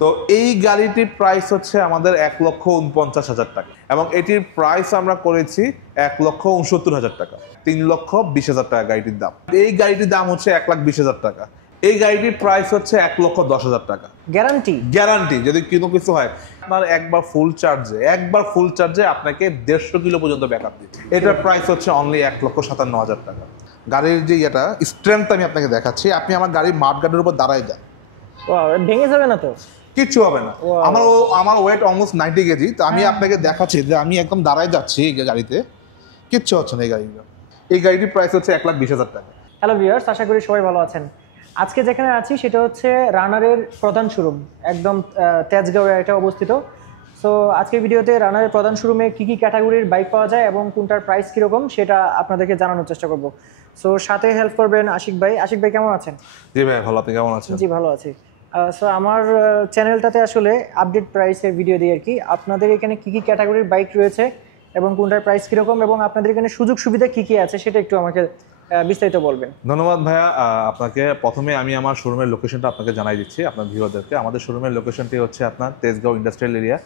তো এই গাড়িটির প্রাইস হচ্ছে আমাদের 1,49,000 টাকা এবং এটির প্রাইস আমরা করেছি 1,69,000 টাকা, 3,20,000 টাকা গাড়িটির দাম। এই গাড়িটির দাম হচ্ছে 1,20,000 টাকা। এই গাড়িটির প্রাইস হচ্ছে 1,10,000 টাকা। গ্যারান্টি যদি কোনো কিছু হয় আপনার একবার ফুল চার্জে আপনাকে 150 কিলো পর্যন্ত ব্যাকআপ দিচ্ছে। এটার প্রাইস হচ্ছে অনলি 1,57,000 টাকা। গাড়ির যে এটা স্ট্রেংথ আমি আপনাকে দেখাচ্ছি। আপনি আমার গাড়ির মাঠগার্ডের উপর দাঁড়ায় যান, ভেঙে যাবে না তো? কিচ্ছু হবে না। আমার ওয়েট অলমোস্ট 90 কেজি। তো আমি আপনাকে দেখাচ্ছি যে আমি একদম দাঁড়ায় যাচ্ছি এই গাড়িতে, কিচ্ছু হচ্ছে না। এই গাড়িটির প্রাইস হচ্ছে 1,20,000 টাকা। হ্যালো ভিউয়ার্স, আশা করি সবাই ভালো আছেন। আজকে যেখানে আছি সেটা হচ্ছে রানারের প্রধান শোরুম, একদম তেজগাঁওয়ে এটা অবস্থিত। সো আজকের ভিডিওতে রানারের প্রধান শোরুমে কী কী ক্যাটাগরির বাইক পাওয়া যায় এবং কোনটার প্রাইস কীরকম সেটা আপনাদেরকে জানানোর চেষ্টা করব। সো সাথে হেল্প করবেন আশিক ভাই। আশিক ভাই কেমন আছেন? জি ভাই ভালো, আপনি কেমন আছেন? জি ভালো আছি। সো আমার চ্যানেলটাতে আসলে আপডেট প্রাইসের ভিডিও দিই আর কি। আপনাদের এখানে কী কী ক্যাটাগরির বাইক রয়েছে এবং কোনটার প্রাইস কীরকম এবং আপনাদের এখানে সুযোগ সুবিধা কী কী আছে সেটা একটু আমাকে বিস্তারিত বলবেন। ধন্যবাদ ভাইয়া। আপনাকে প্রথমে আমি আমার শোরুমের লোকেশনটা আপনাকে জানাই দিচ্ছি আপনার ভিউয়ারদেরকে। আমাদের শোরুমের লোকেশনটি হচ্ছে আপনার Tejgaon industrial area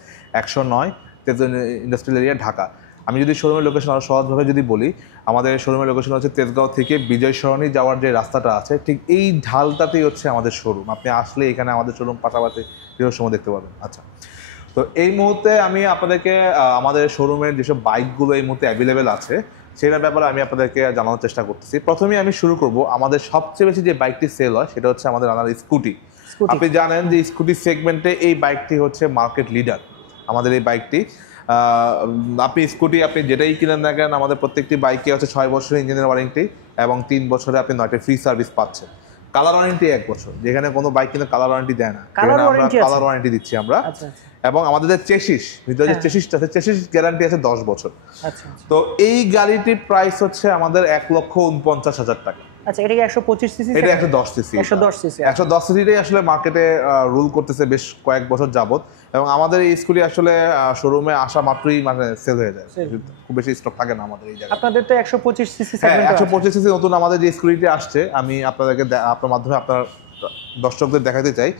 109 Tejgaon industrial area, Dhaka. আমি যদি শোরুমের লোকেশন আরও সহজভাবে যদি বলি, আমাদের শোরুমের লোকেশন হচ্ছে তেজগাঁও থেকে বিজয় সরণি যাওয়ার যে রাস্তাটা আছে ঠিক এই ঢালটাতেই হচ্ছে আমাদের শোরুম। আপনি আসলে এখানে আমাদের শোরুম পাশাপাশি সময় দেখতে পাবেন। আচ্ছা, তো এই মুহূর্তে আমি আপনাদেরকে আমাদের শোরুমের যেসব বাইকগুলো এই মুহূর্তে অ্যাভেলেবেল আছে সেটার ব্যাপারে আমি আপনাদেরকে জানানোর চেষ্টা করতেছি। প্রথমে আমি শুরু করব, আমাদের সবচেয়ে বেশি যে বাইকটি সেল হয় সেটা হচ্ছে আমাদের রানার স্কুটি। আপনি জানেন যে স্কুটি সেগমেন্টে এই বাইকটি হচ্ছে মার্কেট লিডার। আমাদের এই বাইকটি আপনি যেটাই কিনেন না কেন, আমাদের প্রত্যেকটি বাইকে হচ্ছে 6 বছরের ইঞ্জিনের ওয়ারেন্টি এবং 3 বছরে আপনি 9টা ফ্রি সার্ভিস পাচ্ছেন। কালার ওয়ারেন্টি 1 বছর, যেখানে কোনো বাইক কিন্তু কালার ওয়ারেন্টি দেয় না, এখানে আমরা কালার ওয়ারেন্টি দিচ্ছি আমরা। এবং আমাদের যে চেসিস গ্যারান্টি আছে 10 বছর। তো এই গাড়িটির প্রাইস হচ্ছে আমাদের 1,49,000 টাকা। আচ্ছা, এটা কি 125 সিসি? এটা 110 সিসি। 110 সিসিটাই আসলে মার্কেটে রুল করতেছে বেশ কয়েক বছর যাবত এবং আমাদের এই স্কুটি আসলে শোরুমে আসা মাত্রই মানে সেল হয়ে যায়, খুব বেশি স্টক থাকে না আমাদের এই জায়গায়। আপনাদের তো 125 সিসি সেগমেন্ট। 125 সিসি নতুন আমাদের যে স্কুটিটি আসছে, আমি আপনাদেরকে আপনার মাধ্যমে আপনার দর্শকদের দেখাতে চাই।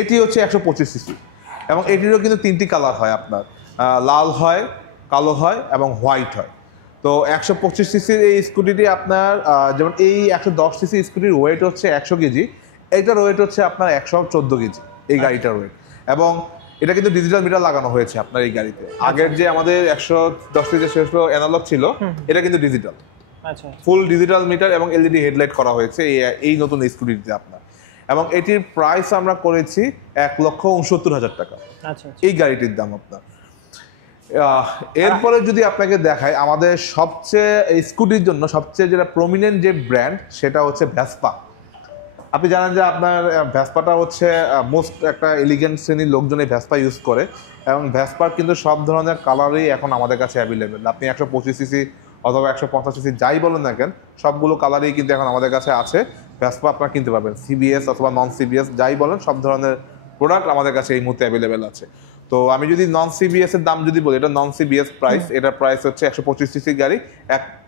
এটি হচ্ছে 125 সিসি এবং এটিরও কিন্তু 3টি কালার হয়, আপনার লাল হয়, কালো হয় এবং হোয়াইট হয়। তো 125 সিসির এই স্কুটিটি আপনার যেমন এই 110 সিসি স্কুটির ওয়েট হচ্ছে 100 কেজি, এইটার ওয়েট হচ্ছে আপনার 114 কেজি এই গাড়িটার ওয়েট। এবং এটা কিন্তু ডিজিটাল মিটার লাগানো হয়েছে আপনার এই গাড়িতে। আগের যে আমাদের 110 সিসি সেগুলো অ্যানালগ ছিল, এটা কিন্তু ডিজিটাল, ফুল ডিজিটাল মিটার এবং এলইডি হেডলাইট করা হয়েছে এই নতুন স্কুটিতে আপনার। এবং এটির প্রাইস আমরা করেছি 1,69,000 টাকা এই গাড়িটির দাম আপনার। এরপরে যদি আপনাকে দেখায়, আমাদের সবচেয়ে স্কুটির জন্য সবচেয়ে যেটা প্রমিনেন্ট যে ব্র্যান্ড সেটা হচ্ছে ভেসপা। আপনি জানেন যে আপনার ভেসপাটা হচ্ছে মোস্ট একটা এলিগেন্ট শ্রেণীর লোকজন এই ভেসপা ইউজ করে এবং ভেসপার কিন্তু সব ধরনের কালারই এখন আমাদের কাছে অ্যাভেলেবেল। আপনি 125 সিসি অথবা 150 সিসি যাই বলেন না কেন, সবগুলো কালারই কিন্তু এখন আমাদের কাছে আছে। ভেসপা আপনারা কিনতে পারবেন, সিবিএস অথবা নন সিবিএস যাই বলেন, সব ধরনের প্রোডাক্ট আমাদের কাছে এই মুহূর্তে অ্যাভেলেবেল আছে। তো আমি যদি নন সিবিএস এর দাম যদি বলি, এটা নন সিবিএস প্রাইস, এটার প্রাইস হচ্ছে 125 সিসি গাড়ি,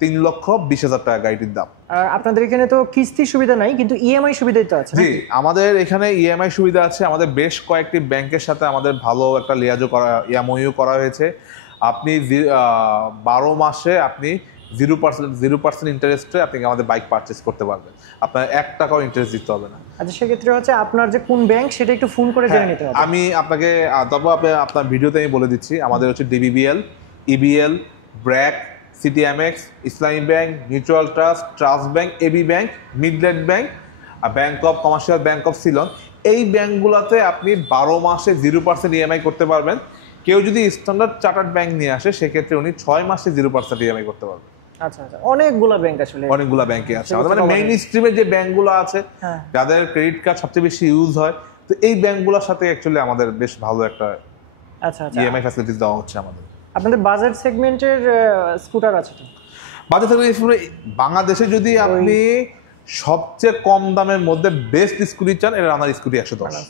3,20,000 টাকা গাড়িটির দাম। আর আপনাদের এখানে তো কিস্তি সুবিধা নাই, কিন্তু ইএমআই সুবিধাই তো আছে। জি, আমাদের এখানে ইএমআই সুবিধা আছে। আমাদের বেশ কয়েকটি ব্যাংকের সাথে আমাদের ভালো একটা লিয়াজও করা, এমওইউ করা হয়েছে। আপনি 12 মাসে আপনি 0% ইন্টারেস্টে আপনি আমাদের বাইক পারচেস করতে পারবেন, আপনার 1 টাকাও ইন্টারেস্ট দিতে হবে না। আচ্ছা, সেক্ষেত্রে হচ্ছে আপনার যে কোন ব্যাংক সেটা একটু ফোন করে জেনে নিতে হবে। আমি আপনাকে আপনার ভিডিওতে আমি বলে দিচ্ছি। আমাদের হচ্ছে ডিবিবিএল, ইবিএল, ব্র্যাক, সিটিএমএক্স, Islami bank, mutual trust, trust bank, AB bank, midland bank, bank of commercial bank of Ceylon. এই ব্যাংকগুলোতে আপনি 12 মাসে 0% ইএমআই করতে পারবেন। কেউ যদি স্ট্যান্ডার্ড চার্টার্ড ব্যাংক নিয়ে আসে, সেক্ষেত্রে উনি 6 মাসে 0% ইএমআই করতে পারবেন। আচ্ছা, অনেকগুলো ব্যাংক আসলে, অনেকগুলো ব্যাংকে আছে। আমাদের মানে মেইন স্ট্রিমে যে ব্যাংকগুলো আছে, যাদের ক্রেডিট কার্ড সবচেয়ে বেশি ইউজ হয়, তো এই ব্যাংকগুলোর সাথে অ্যাকচুয়ালি আমাদের বেশ ভালো একটা ইএমআই ফ্যাসিলিটিস দেওয়া হচ্ছে আমাদের। আপনাদের বাজেট সেগমেন্টের স্কুটার আছে তো? বাজেট সেগমেন্ট বাংলাদেশে যদি আপনি সবচেয়ে কম দামের মধ্যে বেস্ট স্কুটি চান, এটা রানার স্কুটি 110।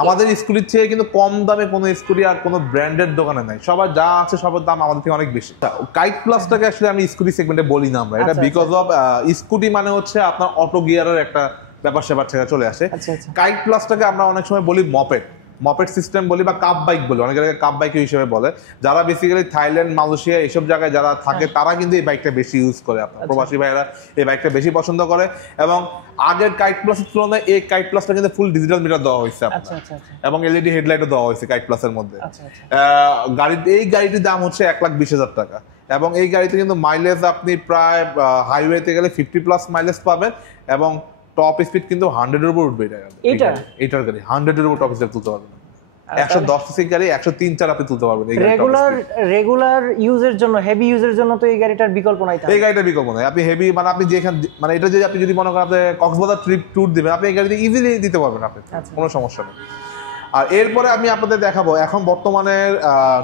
আমাদের স্কুটির চেয়ে কিন্তু কম দামে কোনো স্কুটি আর কোনো ব্র্যান্ডের দোকানে নাই। সবার যা আছে সবার দাম আমাদের থেকে অনেক বেশি। কাইট প্লাসটাকে আসলে আমি স্কুটি সেগমেন্টে বলি না আমরা, এটা বিকজ অফ স্কুটি মানে হচ্ছে আপনার অটো গিয়ারের একটা ব্যাপার স্যাপার থেকে চলে আসে। কাইট প্লাসটাকে আমরা অনেক সময় বলি মপেড। মপেড সিস্টেম বলি বা কাপ বাইক বলি, অনেকে কাপ বাইক হিসেবে বলে, যারা বেসিক্যালি থাইল্যান্ড, মালয়েশিয়া এইসব জায়গায় যারা থাকে তারা কিন্তু এই বাইকটা বেশি ইউজ করে। আপনার প্রবাসী ভাইয়েরা এই বাইকটা বেশি পছন্দ করে। এবং আগের কাইট প্লাসের তুলনায় এই কাইট প্লাসটা কিন্তু ফুল ডিজিটাল মিটার দেওয়া হয়েছে আপনার, এবং এলইডি হেডলাইটও দেওয়া হয়েছে কাইট প্লাসের মধ্যে। এই গাড়িটির দাম হচ্ছে 1,20,000 টাকা। এবং এই গাড়িতে কিন্তু মাইলেজ আপনি প্রায় হাইওয়েতে গেলে 50+ মাইলেজ পাবেন, এবং টপ স্পিড কিন্তু 100 এর উপর উঠবে। এটার গাড়ি 100 এর উপর টপ স্পিড তুলতে পারবেন। 110 সিসি গাড়ি 103-4 আপনি তুলতে পারবেন। এই রেগুলার ইউজের জন্য, হেভি ইউজের জন্য তো এই গাড়িটার বিকল্প নাই। এই গাড়িটার বিকল্প নাই। আপনি হেভি মানে আপনি যেখানে মানে এটা যদি আপনি যদি মনে করেন আপনি কক্সবাজার ট্যুর দিবেন, আপনি এই গাড়িতে ইজিলি দিতে পারবেন, আপনি কোনো সমস্যা নেই। আর এরপরে আমি আপনাদের দেখাবো এখন বর্তমানে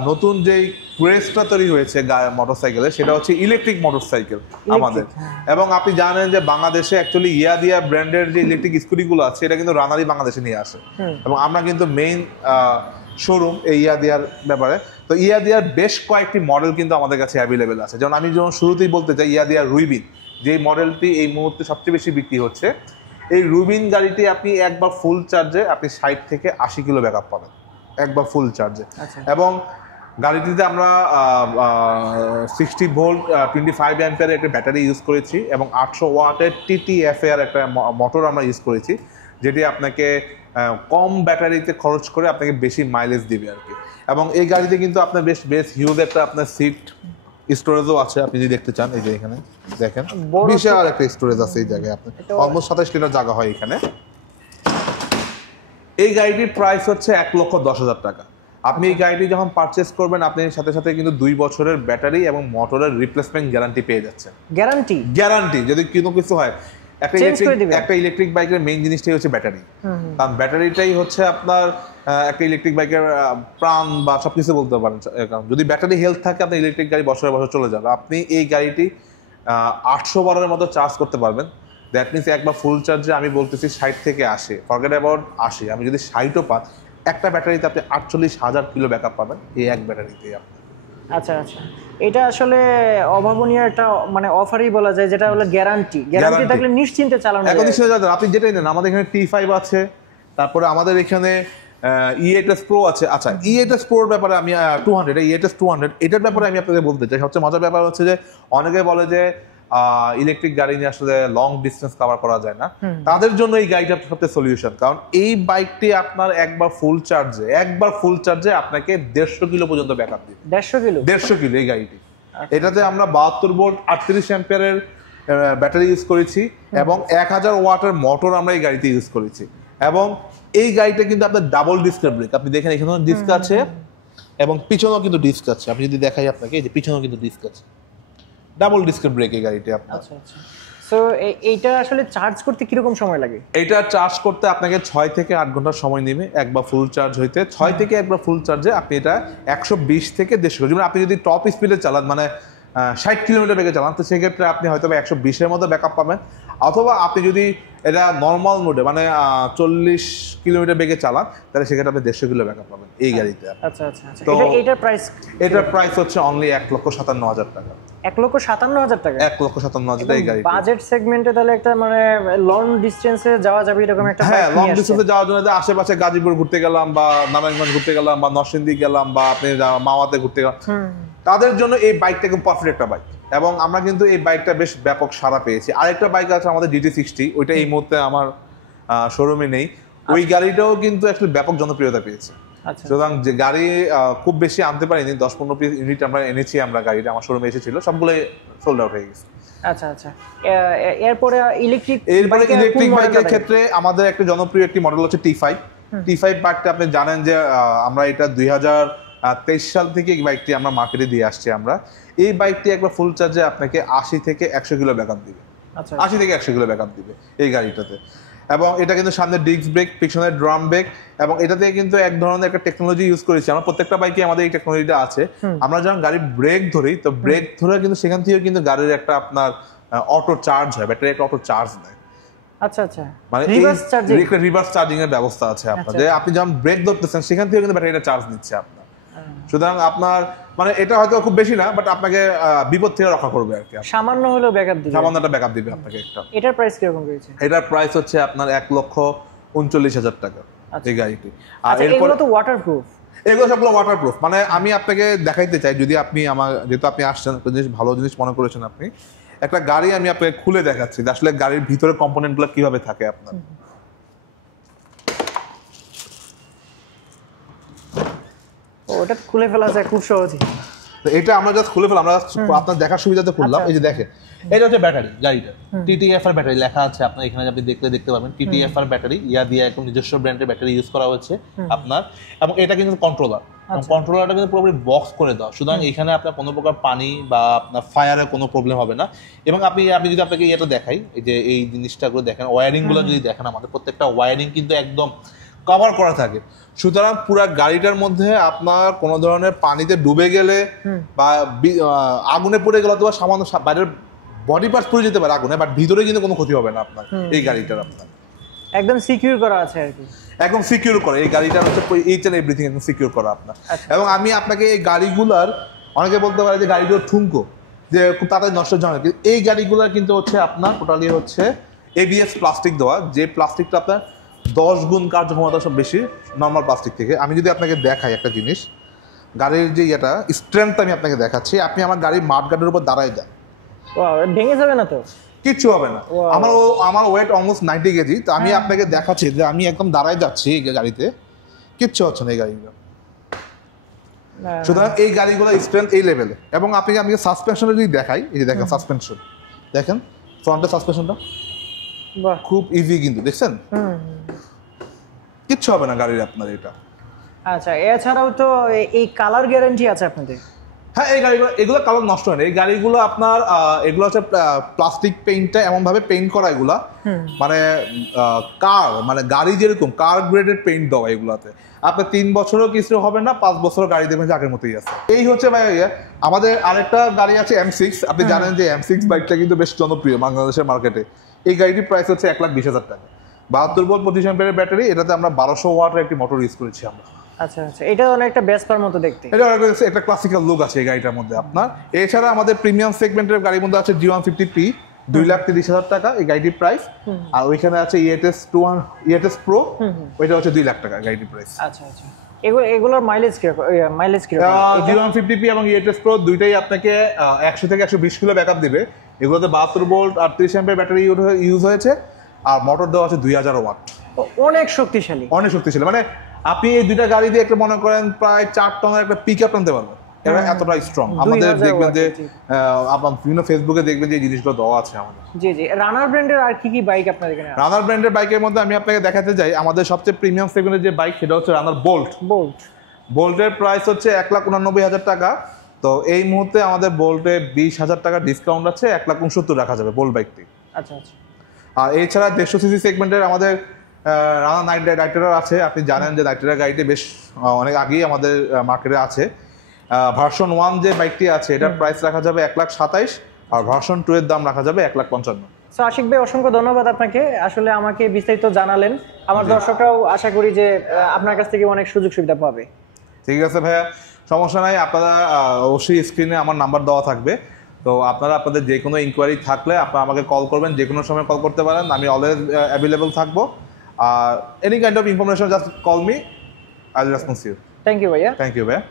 নতুন যেই ক্রেজটা তৈরি হয়েছে মোটরসাইকেলের, সেটা হচ্ছে ইলেকট্রিক মোটরসাইকেল আমাদের। এবং আপনি জানেন যে বাংলাদেশে অ্যাকচুয়ালি ইয়াদিয়া ব্র্যান্ডের যে ইলেকট্রিক স্কুটিগুলো আছে এটা কিন্তু রানারই বাংলাদেশে নিয়ে আসে, এবং আমরা কিন্তু মেইন শোরুম এই ইয়াদিয়ার ব্যাপারে। তো ইয়াদিয়ার বেশ কয়েকটি মডেল কিন্তু আমাদের কাছে অ্যাভেলেবেল আছে। যেমন আমি যেমন শুরুতেই বলতে চাই, ইয়াদিয়ার রুইবিন যে মডেলটি এই মুহূর্তে সবচেয়ে বেশি বিক্রি হচ্ছে, এই রুবিন গাড়িটি আপনি একবার ফুল চার্জে আপনি 60 থেকে 80 কিলো ব্যাকআপ পাবেন একবার ফুল চার্জে। এবং গাড়িটিতে আমরা 60 ভোল্ট 25 অ্যাম্পিয়ারের একটা ব্যাটারি ইউজ করেছি, এবং 800 ওয়াটের TTF এর একটা মোটর আমরা ইউজ করেছি, যেটি আপনাকে কম ব্যাটারিতে খরচ করে আপনাকে বেশি মাইলেজ দিবে আর কি। এবং এই গাড়িতে কিন্তু আপনার বেশ হিউজ একটা আপনার সিট স্টোরেজও আছে। আপনি যদি দেখতে চান, এই যে এখানে দেখেন বিশাল একটা স্টোরেজ আছে এই জায়গায়, আপনার অলমোস্ট 27 লিটার জায়গা হয় এখানে। এই গাড়িটির প্রাইস হচ্ছে 1,10,000 টাকা। আপনি এই গাড়িটি যখন পারচেজ করবেন, আপনি সাথে সাথে কিন্তু 2 বছরের ব্যাটারি এবং মোটরের রিপ্লেসমেন্ট গ্যারান্টি পেয়ে যাচ্ছেন। গ্যারান্টি যদি কোনো কিছু হয়। একটা ইলেকট্রিক বাইকের মেইন জিনিসটাই হচ্ছে ব্যাটারি, কারণ ব্যাটারিটাই হচ্ছে আপনার একটা ইলেকট্রিক বাইকের প্রাণ বা সবকিছু বলতে পারেন। কারণ যদি ব্যাটারি হেলথ থাকে, আপনার ইলেকট্রিক গাড়ি বছরের বছর চলে যাবে। আপনি এই গাড়িটি 800 বারের মতো চার্জ করতে পারবেন। দ্যাট মিনস একবার ফুল চার্জে আমি বলতেছি 60 থেকে 80, ফরগেট অ্যাবাউট 80, আমি যদি 60ও পান, একটা ব্যাটারিতে আপনি 48,000 কিলো ব্যাকআপ পাবেন এই এক ব্যাটারিতেই আপনি। আচ্ছা, এটা আসলে অভাবনীয় একটা মানে অফারই বলা যায়, যেটা হলো গ্যারান্টি থাকলে নিশ্চিন্তে চালানো যায়। আপনি যেটাই নেন, আমাদের এখানে T5 আছে, তারপরে আমাদের এখানে E8S Pro আছে। আচ্ছা, E8S Pro এর ব্যাপারে আমি 200 E8S 200 এটার ব্যাপারে আমি আপনাদের বলতে চাই। সবচেয়ে মজার ব্যাপার হচ্ছে যে অনেকে বলে যে ইলেকট্রিক গাড়ি নিয়ে আসলে লং ডিস্টেন্স কভার করা যায় না, তাদের জন্য এই গাড়িটা সবচেয়ে সলিউশন। কারণ এই বাইকটি আপনার একবার ফুল চার্জে আপনাকে 150 কিলো পর্যন্ত ব্যাকআপ দিবে। 150 কিলো এই গাড়িটি। এটাতে আমরা 72 ভোল্ট 38 অ্যাম্পিয়ারের ব্যাটারি ইউজ করেছি, এবং 1000 ওয়াটের মোটর আমরা এই গাড়িতে ইউজ করেছি। এবং এই গাড়িটা কিন্তু আপনার ডাবল ডিস্কের ব্রেক, আপনি দেখেন এখানেও ডিস্ক আছে এবং পিছনেও কিন্তু ডিস্ক আছে। আমি যদি দেখাই আপনাকে, এই যে পিছনেও কিন্তু ডিস্ক আছে, ডাবল ডিস্কের ব্রেক এই গাড়িতে আপনার। আচ্ছা, সো এইটা আসলে চার্জ করতে কিরকম সময় লাগে? এটা চার্জ করতে আপনাকে 6 থেকে 8 ঘন্টা সময় নেবে একবার ফুল চার্জ হইতে। 6 থেকে একবার ফুল চার্জে আপনি এটা 120 থেকে 150, যেমন আপনি যদি টপ স্পিডে চালান, মানে 60 কিলোমিটার বেগে চালান, তো সেক্ষেত্রে আপনি হয়তো 120-এর মতো ব্যাকআপ পাবেন। অথবা আপনি যদি এটা নর্মাল মোডে মানে 40 কিলোমিটার বেগে চালান, তাহলে সেক্ষেত্রে আপনি 150 কিলো ব্যাকআপ পাবেন এই গাড়িতে। আচ্ছা, তো এটার প্রাইস হচ্ছে অনলি 1,57,000 টাকা। 1,57,000 টাকা? 1,57,000 এই গাড়ি। বাজেট সেগমেন্টে তাহলে একটা মানে লং ডিসটেন্সে যাওয়া যাবে এরকম একটা। হ্যাঁ, লং ডিসটেন্সে যাওয়ার জন্য আশেপাশে গাজীপুর ঘুরতে গেলাম, বা নারায়ণগঞ্জ ঘুরতে গেলাম, বা নরসিংদী গেলাম, বা আপনি মাওয়াতে ঘুরতে গেলাম, তাদের জন্য এই বাইকটা খুব পারফেক্ট একটা বাইক। এবং আমরা কিন্তু এই বাইকটা বেশ ব্যাপক সাড়া পেয়েছি। আরেকটা বাইক আছে আমাদের DT60, ওইটা এই মুহূর্তে আমার শোরুমে নেই। ওই গাড়িটাও কিন্তু আসলে ব্যাপক জনপ্রিয়তা পেয়েছে। সুতরাং যে গাড়ি খুব বেশি আনতে পারিনি, 10-15 পিস ইউনিট আমরা এনেছি। আমরা গাড়িটা আমার শোরুমে এসেছিল, সবগুলোই সোল্ড আউট হয়ে গেছে। আচ্ছা, এরপরে ইলেকট্রিক বাইকের ক্ষেত্রে আমাদের একটা জনপ্রিয় একটি মডেল হচ্ছে T5 বাইকটা। আপনি জানেন যে আমরা এটা 2023 সাল থেকে এই বাইকটি আমরা মার্কেটে দিয়ে আসছি। আমরা এই বাইকটি একবার ফুল চার্জে আপনাকে 80 থেকে 100 কিলো ব্যাকআপ দিবে। 80 থেকে 100 কিলো ব্যাকআপ দিবে এই গাড়িটাতে। এবং এটা কিন্তু সামনে ডিস্ক ব্রেক, পিছনে ড্রাম ব্রেক, এবং এটাতে কিন্তু এক ধরনের একটা টেকনোলজি ইউজ করেছি আমরা। প্রত্যেকটা বাইকে আমাদের এই টেকনোলজিটা আছে। আমরা যখন গাড়ির ব্রেক ধরি, তো ব্রেক ধরে কিন্তু সেখান থেকে কিন্তু গাড়ির একটা আপনার অটো চার্জ হয়, ব্যাটারি একটা অটো চার্জ দেয়। আচ্ছা, মানে রিভার্স চার্জিং এর ব্যবস্থা আছে আপনার, যে আপনি যখন ব্রেক ধরতেছেন সেখান থেকে কিন্তু ব্যাটারিটা চার্জ নিচ্ছে আপনার। সুতরাং আপনার মানে এটা হয়তো খুব বেশি না, বাট আপনাকে বিপদ থেকে রক্ষা করবে আর কি। সামান্য হলেও ব্যাকআপ দিবে, সামান্য একটা ব্যাকআপ দিবে আপনাকে একটা। এটার প্রাইস কিরকম রয়েছে? এটার প্রাইস হচ্ছে আপনার 1,39,000 টাকা। আচ্ছা। এই গাড়িটি। আর আচ্ছা, এরপর এগুলো তো ওয়াটারপ্রুফ। এগুলো সবগুলো ওয়াটারপ্রুফ। মানে আমি আপনাকে দেখাইতে চাই, যদি আপনি যেহেতু আপনি আসছেন একটা জিনিস, ভালো জিনিস মনে করেছেন আপনি, একটা গাড়ি আমি আপনাকে খুলে দেখাচ্ছি যে আসলে গাড়ির ভিতরে কম্পোনেন্টগুলো কিভাবে থাকে আপনার। ওটা খুলে ফেলা যায় খুব সহজেই। তো এটা আমরা জাস্ট খুলে ফেলাম, আমরা আপনার দেখার সুবিধাতে খুললাম। এই যে দেখেন, এটা হচ্ছে ব্যাটারি, গাড়িটা টিটিএফ এর ব্যাটারি লেখা আছে আপনার এখানে, আপনি দেখতে পাবেন টিটিএফ এর ব্যাটারি, ইয়া দিয়ে একদম নিজস্ব ব্র্যান্ডের ব্যাটারি ইউজ করা হয়েছে আপনার। এবং এটা কিন্তু কন্ট্রোলার, কন্ট্রোলারটা কিন্তু পুরোপুরি বক্স করে দেওয়া, সুতরাং এখানে আপনার কোনো প্রকার পানি বা আপনার ফায়ারের কোনো প্রবলেম হবে না। এবং আপনি যদি আপনাকে এটা দেখাই, এই যে এই জিনিসটাগুলো দেখেন, ওয়ারিং গুলো যদি দেখেন, আমাদের প্রত্যেকটা ওয়ারিং কিন্তু একদম কভার করা থাকে, সুতরাং পুরো গাড়িটার মধ্যে আপনার কোনো ধরনের পানিতে ডুবে গেলে বা আগুনে পড়ে গেলে অথবা সামান্য বাইরের বডি পার্টস পুড়ে যেতে পারে আগুনে, বাট ভিতরে কিন্তু কোনো ক্ষতি হবে না আপনার এই গাড়িটার। আপনার একদম সিকিউর করা আছে আর কি, একদম সিকিউর করে এই গাড়িটার হচ্ছে এইচ এন্ড এভরিথিং একদম সিকিউর করা আপনার। এবং আমি আপনাকে এই গাড়িগুলার, অনেকে বলতে পারে যে গাড়িগুলো ঠুনকো, যে খুব তাড়াতাড়ি নষ্ট হয়ে যায়, কিন্তু এই গাড়িগুলার কিন্তু হচ্ছে আপনার টোটালি হচ্ছে এবিএস প্লাস্টিক দেওয়া, যে প্লাস্টিকটা আপনার 10 গুণ কার্যক্ষমতা সব বেশি নর্মাল প্লাস্টিক থেকে। আমি যদি আপনাকে দেখাই একটা জিনিস, গাড়ির যে ইয়েটা স্ট্রেংথ আমি আপনাকে দেখাচ্ছি, আপনি আমার গাড়ির মাড গার্ডের উপর দাঁড়ায় যান, ভেঙে যাবে না তো? কিচ্ছু হবে না। আমার ওয়েট অলমোস্ট 90 কেজি, তো আমি আপনাকে দেখাচ্ছি যে আমি একদম দাঁড়ায় যাচ্ছি এই গাড়িতে, কিচ্ছু হচ্ছে না এই গাড়িগুলো। সুতরাং এই গাড়িগুলো স্ট্রেংথ এই লেভেলে। এবং আপনি সাসপেনশনে যদি দেখাই, এই যে দেখেন সাসপেনশন, দেখেন ফ্রন্টের সাসপেনশনটা খুব ইজি কিন্তু, দেখছেন কিচ্ছু হবে না গাড়ির আপনার এটা। আচ্ছা, এছাড়াও তো এই কালার গ্যারান্টি আছে আপনাদের? হ্যাঁ, এই গাড়িগুলো, এগুলো কালার নষ্ট হয় না। এই গাড়িগুলো আপনার এগুলো হচ্ছে প্লাস্টিক পেইন্টটা এমন ভাবে পেইন্ট করা, এগুলা মানে মানে গাড়ি যেরকম কার গ্রেডের পেইন্ট দেওয়া, এগুলাতে আপনার 3 বছরও কিছু হবে না, 5 বছরও গাড়ি দেখবেন যে আগের মতোই আছে। এই হচ্ছে ভাই আমাদের আরেকটা গাড়ি আছে M6। আপনি জানেন যে M6 বাইকটা কিন্তু বেশ জনপ্রিয় বাংলাদেশের মার্কেটে। এই গাড়িটির প্রাইস হচ্ছে 1,20,000 টাকা। 72 ভোল্ট 25 অ্যাম্পিয়ারের ব্যাটারি, এটাতে আমরা 1200 ওয়াটের একটি মোটর ইউজ করেছি আমরা। আচ্ছা আচ্ছা, এটা অনেকটা বেসপার মতো দেখতে। এটা একটা ক্লাসিক্যাল লুক আছে এই গাড়িটার মধ্যে আপনার। এছাড়া আমাদের প্রিমিয়াম সেগমেন্টের গাড়ির মধ্যে আছে G150P, 2,30,000 টাকা এই গাড়িটির প্রাইস। আর ওইখানে আছে EATS Pro, ওইটা হচ্ছে 2 লাখ টাকা গাড়িটির প্রাইস। আচ্ছা আচ্ছা, এগুলোর মাইলেজ কি? G150P এবং EATS Pro দুইটাই আপনাকে 100 থেকে 120 কিলো ব্যাকআপ দিবে। এগুলোতে 72 ভোল্ট আর 30 অ্যাম্পিয়ার ব্যাটারি ইউজ হয়েছে, আর মোটর দেওয়া আছে 2000 ওয়াট। অনেক শক্তিশালী, অনেক শক্তিশালী। মানে আপনি এই দুইটা গাড়ি দিয়ে একটা মনে করেন প্রায় 4 টনের একটা পিকআপ আনতে পারবেন, এটা এতটা স্ট্রং। আমাদের দেখবেন যে আপনার বিভিন্ন ফেসবুকে দেখবেন যে এই জিনিসগুলো দেওয়া আছে আমাদের। জি জি। রানার ব্র্যান্ডের আর কি কি বাইক আপনাদের এখানে? রানার ব্র্যান্ডের বাইকের মধ্যে আমি আপনাকে দেখাতে যাই, আমাদের সবচেয়ে প্রিমিয়াম সেগমেন্টের যে বাইক সেটা হচ্ছে রানার বোল্টের প্রাইস হচ্ছে 1,89,000 টাকা। তো এই মুহূর্তে আমাদের বোল্টে 20,000 টাকা ডিসকাউন্ট আছে, 1,69,000 রাখা যাবে বোল্ট বাইকটি। আচ্ছা আচ্ছা। আর এছাড়া 150 সিসি সেগমেন্টের আমাদের রানার নাইট রাইডার আছে। আপনি জানেন যে রাইডার গাড়িটি বেশ অনেক আগেই আমাদের মার্কেটে আছে। ভার্সন 1 যে বাইকটি আছে এটার প্রাইস রাখা যাবে 1,27,000, আর ভার্সন 2 এর দাম রাখা যাবে 1,55,000। সো আশিক ভাই, অসংখ্য ধন্যবাদ আপনাকে, আসলে আমাকে বিস্তারিত জানালেন। আমার দর্শকরাও আশা করি যে আপনার কাছ থেকে অনেক সুযোগ সুবিধা পাবে। ঠিক আছে ভাইয়া, সমস্যা নাই। আপনারা অবশ্যই স্ক্রিনে আমার নাম্বার দেওয়া থাকবে, তো আপনারা আপনাদের যে কোনো ইনকোয়ারি থাকলে আপনারা আমাকে কল করবেন, যে কোনো সময় কল করতে পারেন, আমি অলওয়েজ অ্যাভেলেবল থাকবো। আর any kind of information just call me, I will response you. Thank you ভাইয়া। থ্যাংক ইউ ভাইয়া।